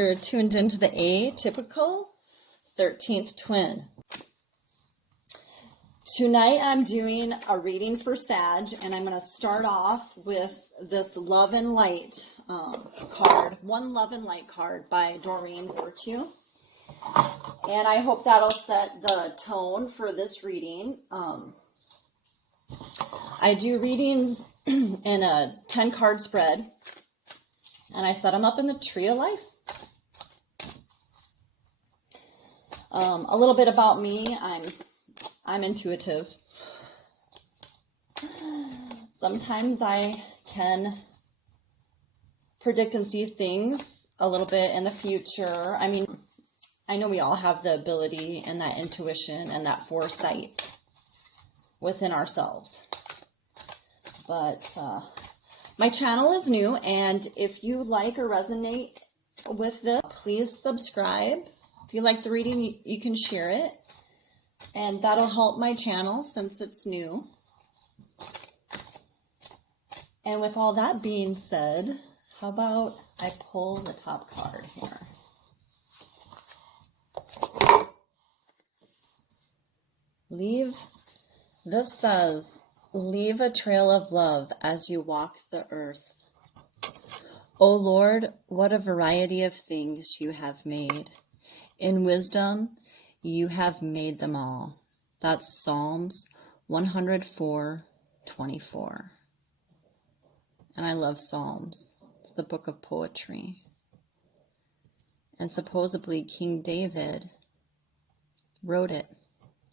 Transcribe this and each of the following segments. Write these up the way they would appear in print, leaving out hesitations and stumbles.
You're tuned into the atypical 13th twin. Tonight I'm doing a reading for Sag, and I'm going to start off with this Love and Light card, one Love and Light card by Doreen Virtue. And I hope that'll set the tone for this reading. I do readings in a 10 card spread, and I set them up in the Tree of Life. A little bit about me. I'm intuitive. Sometimes I can predict and see things a little bit in the future. I mean, I know we all have the ability and that intuition and that foresight within ourselves. But my channel is new, and if you like or resonate with this, please subscribe. If you like the reading, you can share it, and that'll help my channel since it's new. And with all that being said, how about I pull the top card here? This says, leave a trail of love as you walk the earth. O Lord, what a variety of things you have made. In wisdom, you have made them all. That's Psalms 104:24. And I love Psalms. It's the book of poetry. And supposedly King David wrote it,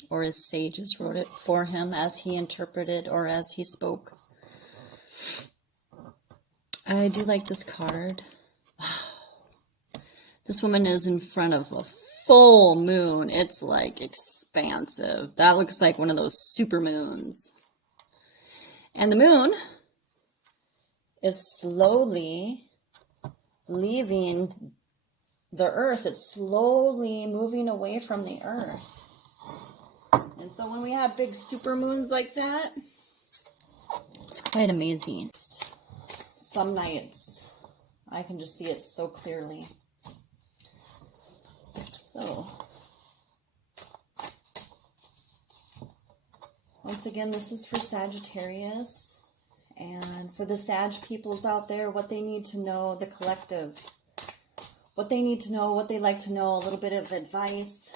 or his sages wrote it for him as he interpreted or as he spoke. I do like this card. Wow. This woman is in front of a full moon. It's like expansive. That looks like one of those super moons. And the moon is slowly leaving the earth. It's slowly moving away from the earth. And so when we have big super moons like that, it's quite amazing. Some nights I can just see it so clearly. So, once again, this is for Sagittarius, and for the Sag peoples out there, what they need to know, the collective, what they need to know, what they like to know, a little bit of advice,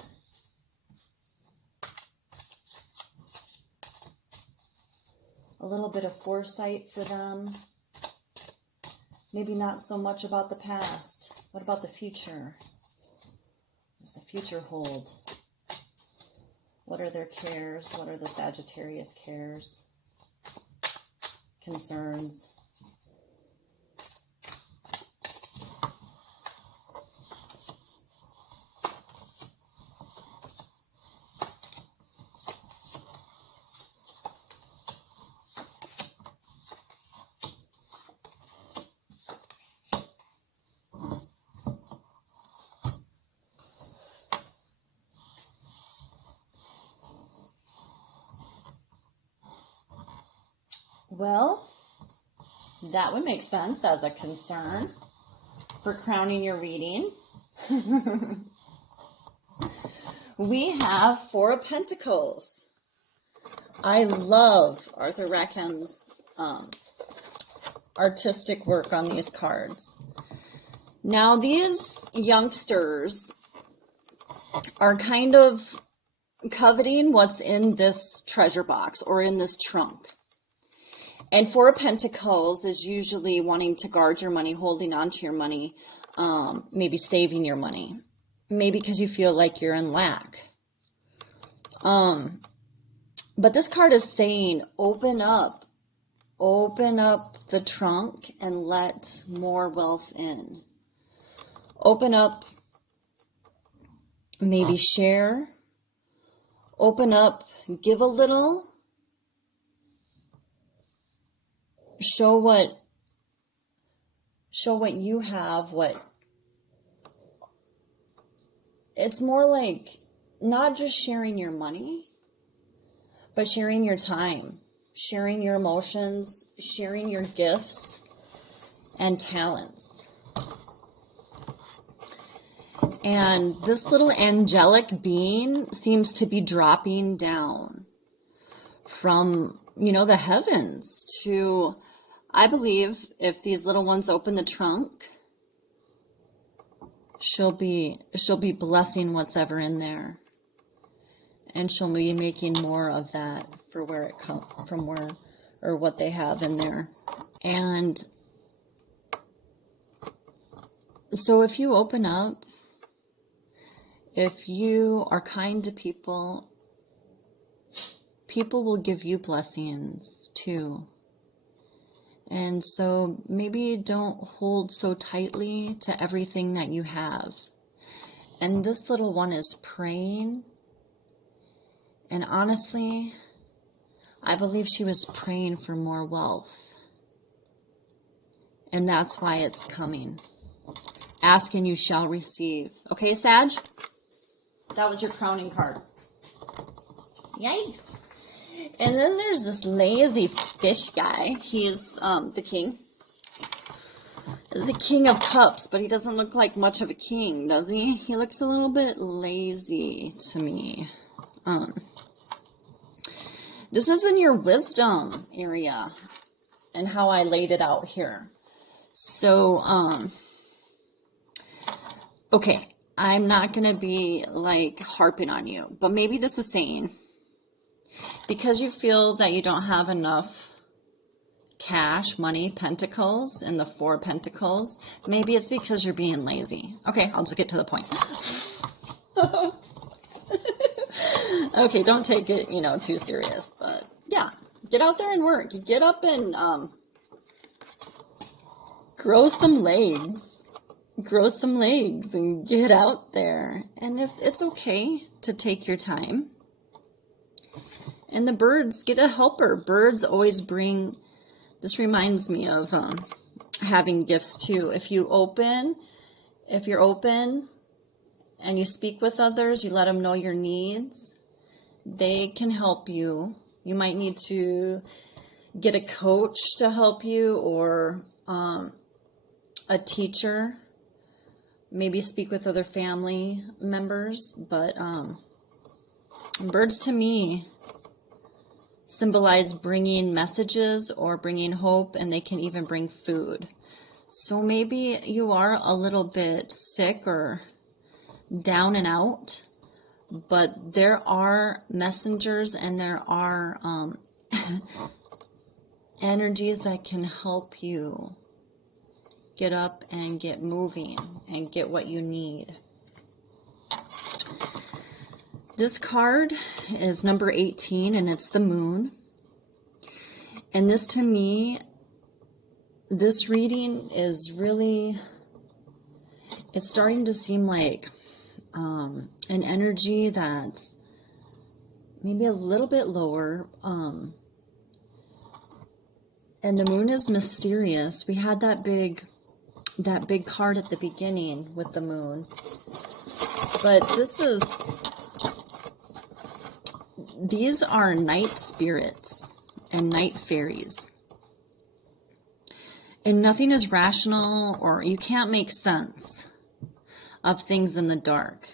a little bit of foresight for them, maybe not so much about the past. What about the future? What does the future hold? What are their cares? What are the Sagittarius cares? Concerns? Well, that would make sense as a concern for crowning your reading. We have Four of Pentacles. I love Arthur Rackham's artistic work on these cards. Now, these youngsters are kind of coveting what's in this treasure box or in this trunk. And Four of Pentacles is usually wanting to guard your money, holding on to your money, maybe saving your money, maybe because you feel like you're in lack. But this card is saying, open up the trunk and let more wealth in. Open up, maybe share, open up, give a little. Show what you have, it's more like not just sharing your money, but sharing your time, sharing your emotions, sharing your gifts and talents. And this little angelic being seems to be dropping down from, you know, the heavens to, I believe if these little ones open the trunk, she'll be blessing what's ever in there. And she'll be making more of that for where it comes from, where, or what they have in there. And so if you open up, if you are kind to people, people will give you blessings too. And so maybe don't hold so tightly to everything that you have. And this little one is praying. And honestly, I believe she was praying for more wealth. And that's why it's coming. Ask and you shall receive. Okay, Sag? That was your crowning card. Yikes. And then there's this lazy fish guy. He's the king. The king of cups, but he doesn't look like much of a king, does he? He looks a little bit lazy to me. This is in your wisdom area and how I laid it out here. So, okay, I'm not going to be like harping on you, but maybe this is saying, because you feel that you don't have enough cash, money, pentacles, and the 4 pentacles, maybe it's because you're being lazy. Okay, I'll just get to the point. Okay, don't take it, you know, too serious, but yeah, get out there and work. You get up and grow some legs and get out there. And if it's okay to take your time. And the birds, get a helper. Birds always bring, this reminds me of having gifts too. If you're open and you speak with others, you let them know your needs, they can help you. You might need to get a coach to help you, or a teacher. Maybe speak with other family members. But birds to me symbolize bringing messages or bringing hope, and they can even bring food. So maybe you are a little bit sick or down and out, but there are messengers and there are energies that can help you get up and get moving and get what you need. This card is number 18, and it's the moon. And this, to me, this reading is really, it's starting to seem like an energy that's maybe a little bit lower. And the moon is mysterious. We had that big card at the beginning with the moon. But these are night spirits and night fairies. And nothing is rational, or you can't make sense of things in the dark.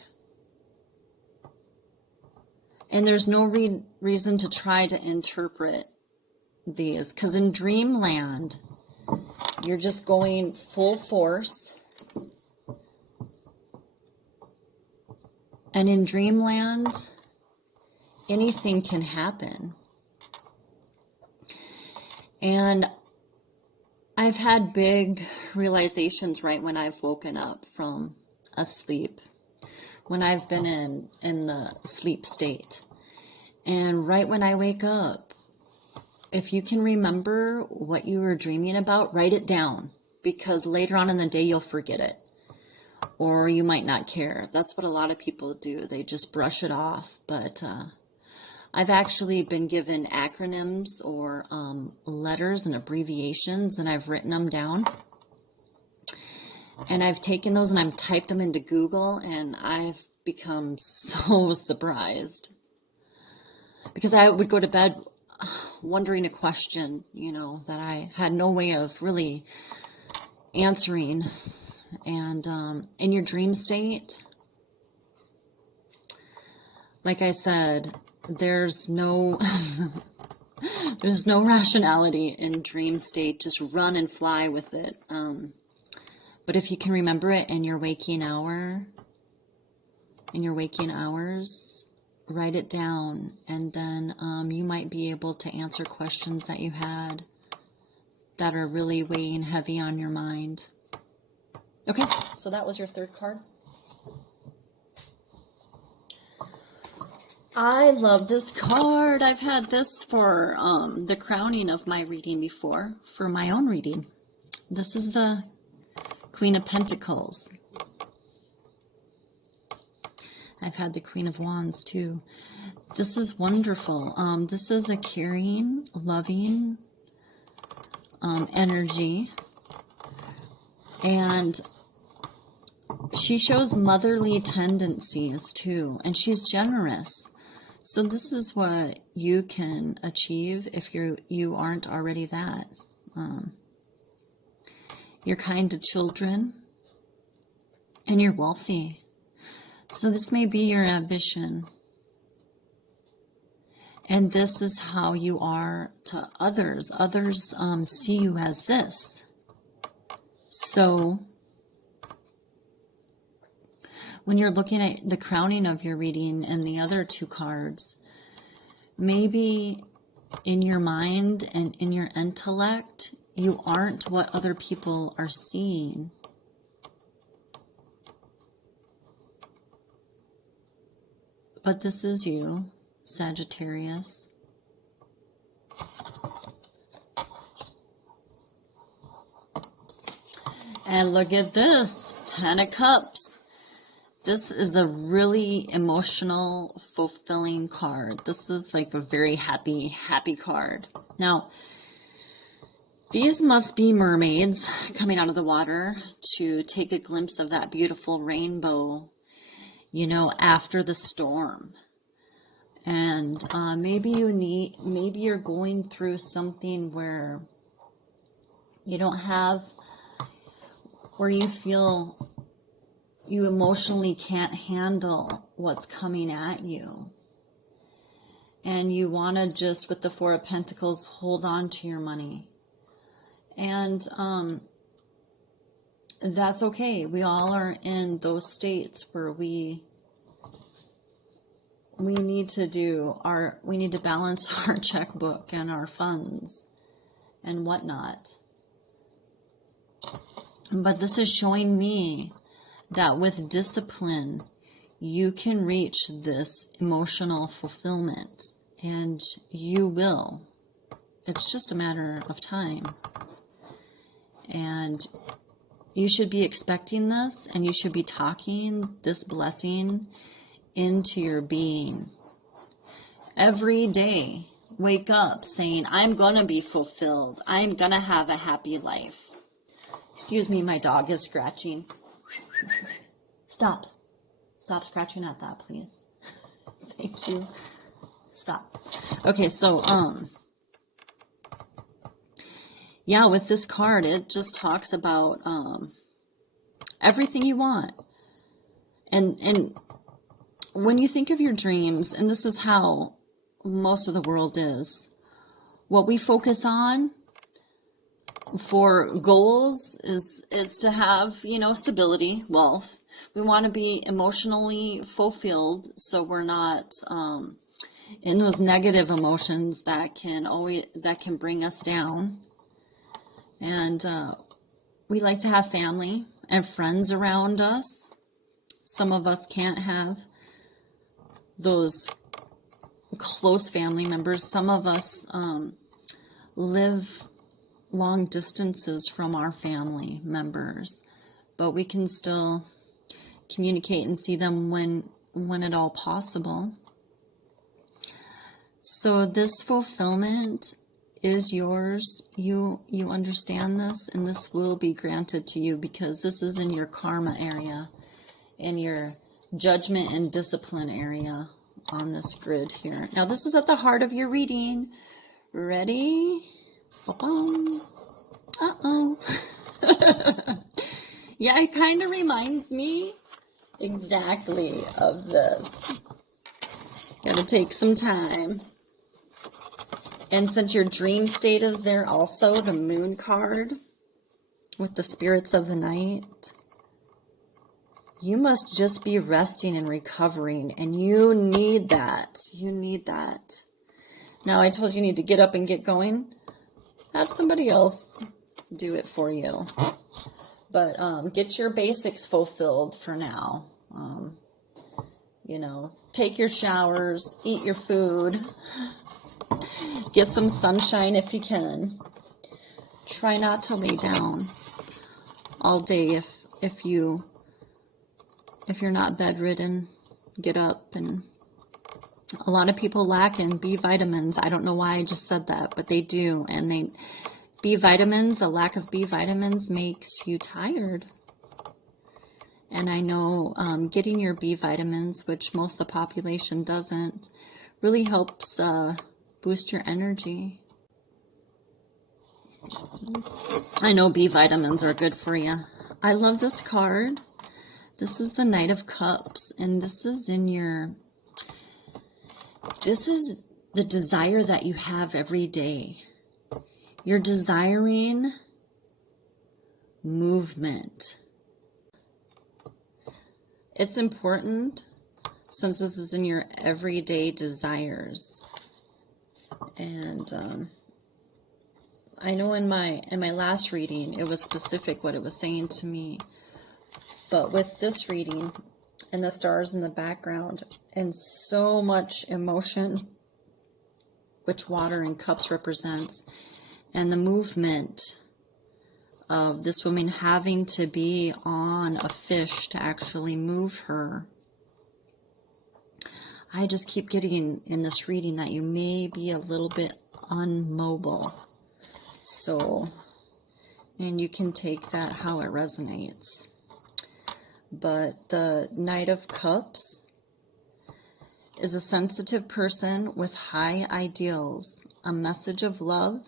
And there's no reason to try to interpret these, because in dreamland, you're just going full force. And in dreamland, anything can happen. And I've had big realizations right when I've woken up from asleep, when I've been in the sleep state. And right when I wake up, if you can remember what you were dreaming about, write it down, because later on in the day you'll forget it, or you might not care. That's what a lot of people do. They just brush it off. But I've actually been given acronyms or letters and abbreviations, and I've written them down. And I've taken those and I've typed them into Google, and I've become so surprised. Because I would go to bed wondering a question, you know, that I had no way of really answering. And in your dream state, like I said, there's no there's no rationality in dream state. Just run and fly with it. But if you can remember it in your waking hours, write it down, and then you might be able to answer questions that you had that are really weighing heavy on your mind. Okay, so that was your third card. I love this card. I've had this for the crowning of my reading before, for my own reading. This is the Queen of Pentacles. I've had the Queen of Wands too. This is wonderful. This is a caring, loving energy. And she shows motherly tendencies too. And she's generous. So this is what you can achieve if you aren't already that. You're kind to children. And you're wealthy. So this may be your ambition. And this is how you are to others. Others see you as this. So when you're looking at the crowning of your reading and the other two cards, maybe in your mind and in your intellect, you aren't what other people are seeing. But this is you, Sagittarius. And look at this, 10 of Cups. This is a really emotional, fulfilling card. This is like a very happy, happy card. Now, these must be mermaids coming out of the water to take a glimpse of that beautiful rainbow, you know, after the storm. And maybe you're going through something where you don't have, where you feel you emotionally can't handle what's coming at you. And you want to just, with the Four of Pentacles, hold on to your money. And that's okay. We all are in those states where we need to balance our checkbook and our funds and whatnot. But this is showing me that with discipline, you can reach this emotional fulfillment, and you will. It's just a matter of time. And you should be expecting this, and you should be talking this blessing into your being. Every day, wake up saying, I'm going to be fulfilled. I'm going to have a happy life. Excuse me, my dog is scratching. Stop. Stop scratching at that, please. Thank you. Stop. Okay, so, yeah, with this card, it just talks about everything you want. And when you think of your dreams, and this is how most of the world is, what we focus on for goals is to have, you know, stability, wealth. We want to be emotionally fulfilled, so we're not in those negative emotions that can bring us down. And we like to have family and friends around us. Some of us can't have those close family members. Some of us live long distances from our family members, but we can still communicate and see them when at all possible. So this fulfillment is yours. You understand this, and this will be granted to you because this is in your karma area, in your judgment and discipline area on this grid here. Now this is at the heart of your reading. Ready? Ba-bum. Uh-oh. Yeah, it kind of reminds me exactly of this. Gotta take some time. And since your dream state is there also, the moon card with the spirits of the night, you must just be resting and recovering, and you need that. You need that. Now, I told you need to get up and get going. Have somebody else do it for you. But get your basics fulfilled for now. You know, take your showers, eat your food, get some sunshine if you can. Try not to lay down all day if you're not bedridden. Get up. And a lot of people lack in B vitamins. I don't know why I just said that, but they do. And B vitamins, a lack of B vitamins makes you tired. And I know getting your B vitamins, which most of the population doesn't, really helps boost your energy. I know B vitamins are good for you. I love this card. This is the Knight of Cups, and this is the desire that you have every day. You're desiring movement. It's important since this is in your everyday desires. And I know in my last reading, it was specific what it was saying to me. But with this reading and the stars in the background and so much emotion, which water and cups represents, and the movement of this woman having to be on a fish to actually move her. I just keep getting in this reading that you may be a little bit unmobile. So, and you can take that how it resonates. But the Knight of Cups is a sensitive person with high ideals, a message of love,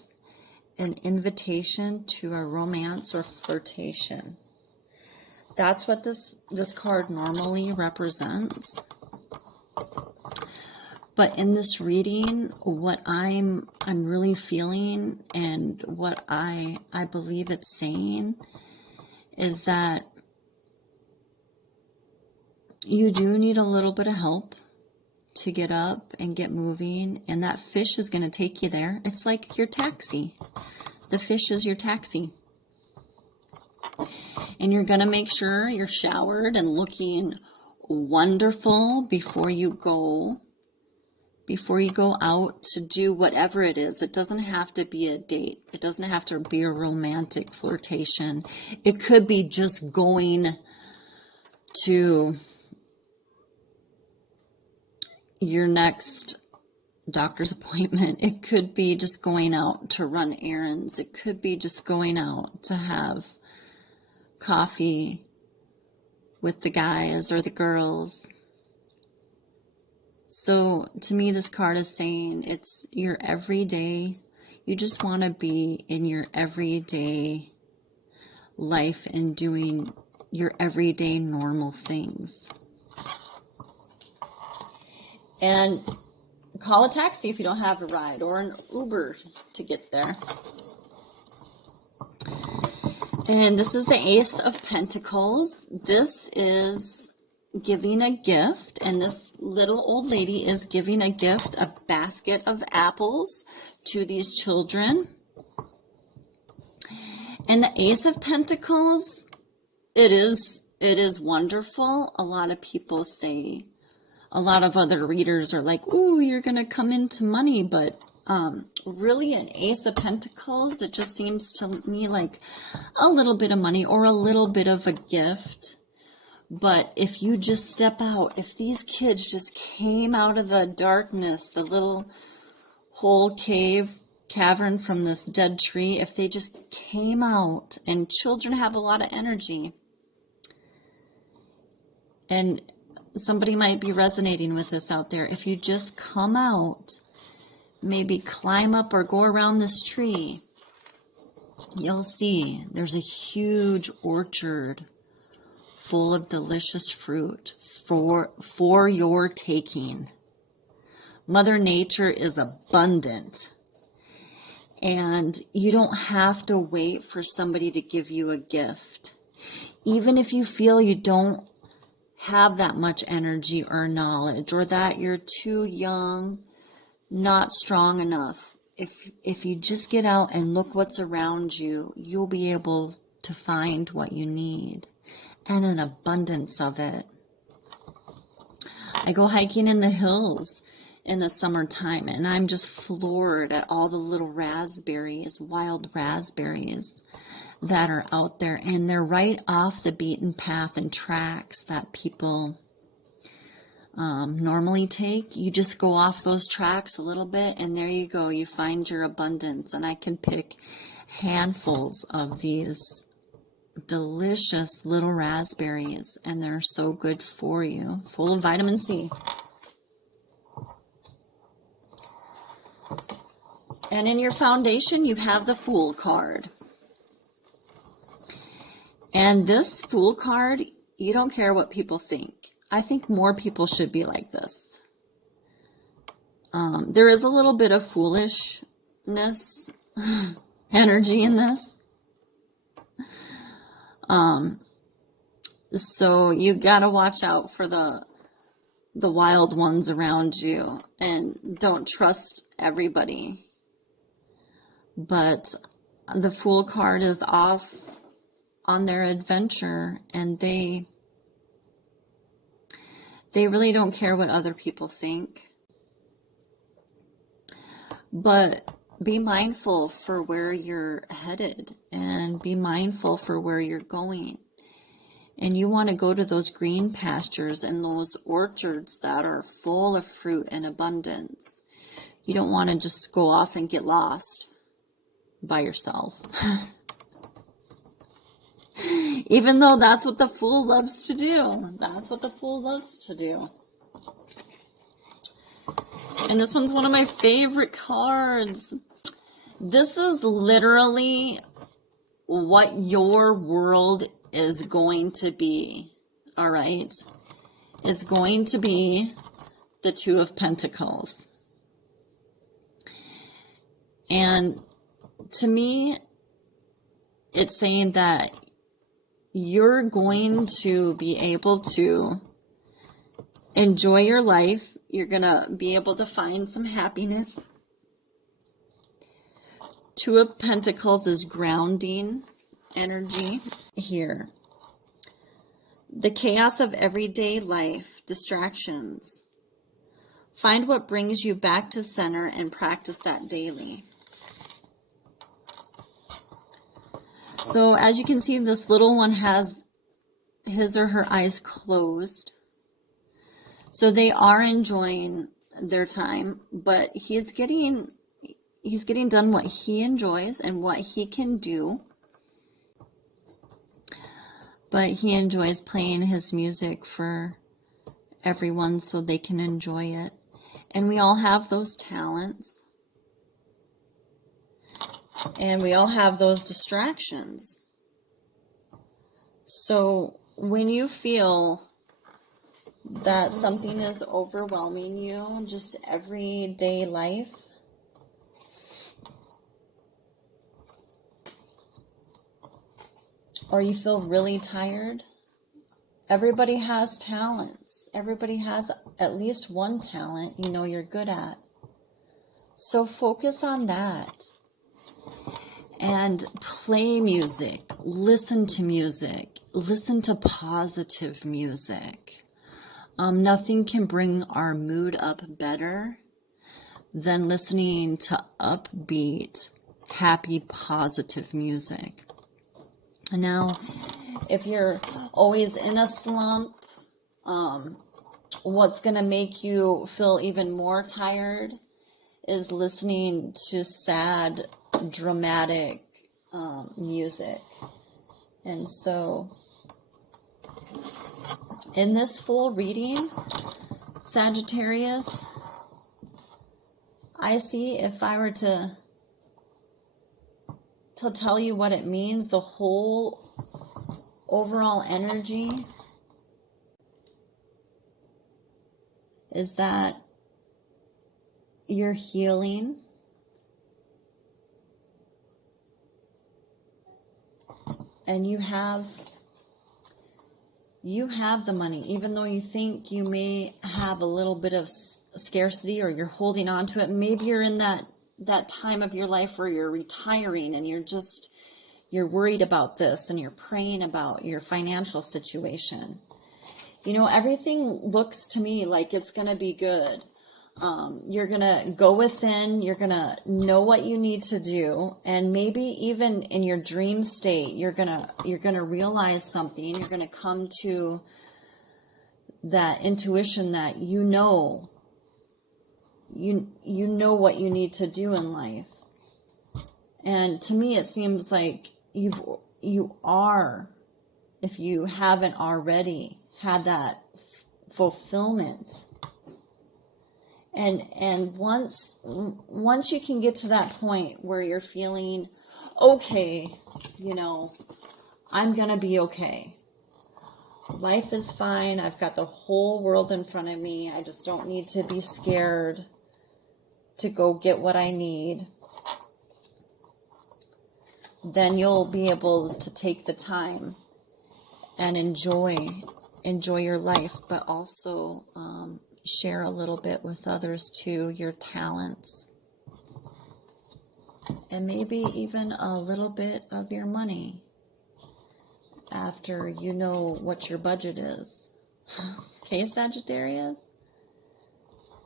an invitation to a romance or flirtation. That's what this card normally represents. But in this reading, what I'm really feeling and what I believe it's saying is that you do need a little bit of help to get up and get moving, and that fish is going to take you there. It's like your taxi. The fish is your taxi. And you're going to make sure you're showered and looking wonderful before you go out to do whatever it is. It doesn't have to be a date. It doesn't have to be a romantic flirtation. It could be just going to your next doctor's appointment. It could be just going out to run errands. It could be just going out to have coffee with the guys or the girls. So to me, this card is saying it's your everyday. You just want to be in your everyday life and doing your everyday normal things. And call a taxi if you don't have a ride, or an Uber to get there. And this is the Ace of Pentacles. This is giving a gift, and this little old lady is giving a gift, a basket of apples to these children. And the Ace of Pentacles, it is wonderful. A lot of people say, a lot of other readers are like, ooh, you're going to come into money. But really an Ace of Pentacles, it just seems to me like a little bit of money or a little bit of a gift. But if you just step out, if these kids just came out of the darkness, the little hole cavern from this dead tree, if they just came out, and children have a lot of energy, and somebody might be resonating with this out there. If you just come out, maybe climb up or go around this tree, you'll see there's a huge orchard full of delicious fruit for your taking. Mother Nature is abundant. And you don't have to wait for somebody to give you a gift. Even if you feel you don't have that much energy or knowledge, or that you're too young, not strong enough, if you just get out and look what's around you, you'll be able to find what you need, and an abundance of it. I go hiking in the hills in the summertime, and I'm just floored at all the little raspberries, wild raspberries that are out there, and they're right off the beaten path and tracks that people normally take. You just go off those tracks a little bit, and there you go. You find your abundance, and I can pick handfuls of these delicious little raspberries, and they're so good for you, full of vitamin C. And in your foundation, you have the Fool card. And this Fool card, you don't care what people think. I think more people should be like this. There is a little bit of foolishness energy in this. So you gotta watch out for the wild ones around you, and don't trust everybody. But the Fool card is off on their adventure, and they really don't care what other people think. But be mindful for where you're headed, and be mindful for where you're going. And you want to go to those green pastures and those orchards that are full of fruit and abundance. You don't want to just go off and get lost by yourself. Even though that's what the Fool loves to do. That's what the Fool loves to do. And this one's one of my favorite cards. This is literally what your world is going to be. All right? It's going to be the Two of Pentacles. And to me, it's saying that you're going to be able to enjoy your life. You're going to be able to find some happiness. Two of Pentacles is grounding energy here. The chaos of everyday life, distractions. Find what brings you back to center and practice that daily. So as you can see, this little one has his or her eyes closed. So they are enjoying their time, but he's getting done what he enjoys and what he can do. But he enjoys playing his music for everyone so they can enjoy it. And we all have those talents. And we all have those distractions. So when you feel that something is overwhelming you, just everyday life, or you feel really tired, everybody has talents. Everybody has at least one talent you know you're good at. So focus on that. And play music, listen to positive music. Nothing can bring our mood up better than listening to upbeat, happy, positive music. Now, if you're always in a slump, what's going to make you feel even more tired is listening to sad, dramatic music. And so in this full reading, Sagittarius, I see, if I were to tell you what it means, the whole overall energy is that you're healing. And you have the money, even though you think you may have a little bit of scarcity or you're holding on to it. Maybe you're in that time of your life where you're retiring and you're worried about this and you're praying about your financial situation. You know, everything looks to me like it's going to be good. You're going to go within, you're going to know what you need to do. And maybe even in your dream state, you're going to realize something. You're going to come to that intuition that you know what you need to do in life. And to me, it seems like you are, if you haven't already, had that fulfillment. And once you can get to that point where you're feeling okay, you know, I'm going to be okay. Life is fine. I've got the whole world in front of me. I just don't need to be scared to go get what I need. Then you'll be able to take the time and enjoy your life, but also share a little bit with others too, your talents, and maybe even a little bit of your money after you know what your budget is. Okay, Sagittarius?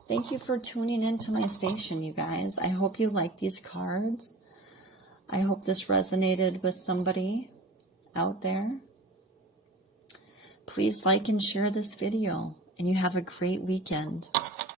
Thank you for tuning into my station, you guys. I hope you like these cards. I hope this resonated with somebody out there. Please like and share this video, and you have a great weekend.